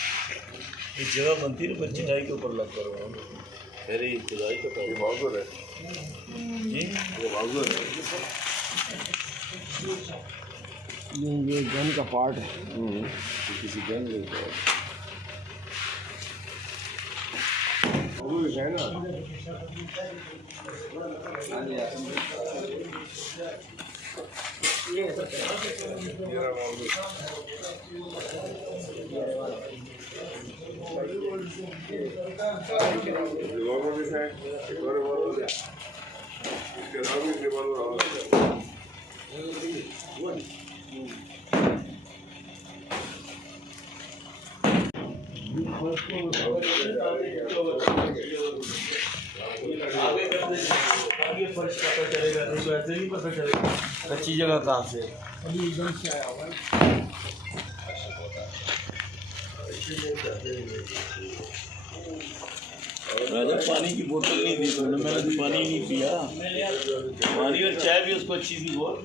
जगह बनती है पर चिटाई के ऊपर लग करो अरे चिटाई तो बागुर है जी ये बागुर है ये गन का पार्ट है किसी गन ले है ना आगे फर्श पता चलेगा नहीं तो ऐसे नहीं पता चलेगा कच्ची जगह कहाँ से अभी एकदम से आया हुआ है। राजा पानी की बोतल नहीं दी तुमने मैंने तो पानी ही नहीं पिया पानी और चाय भी उसको अच्छी सी बहुत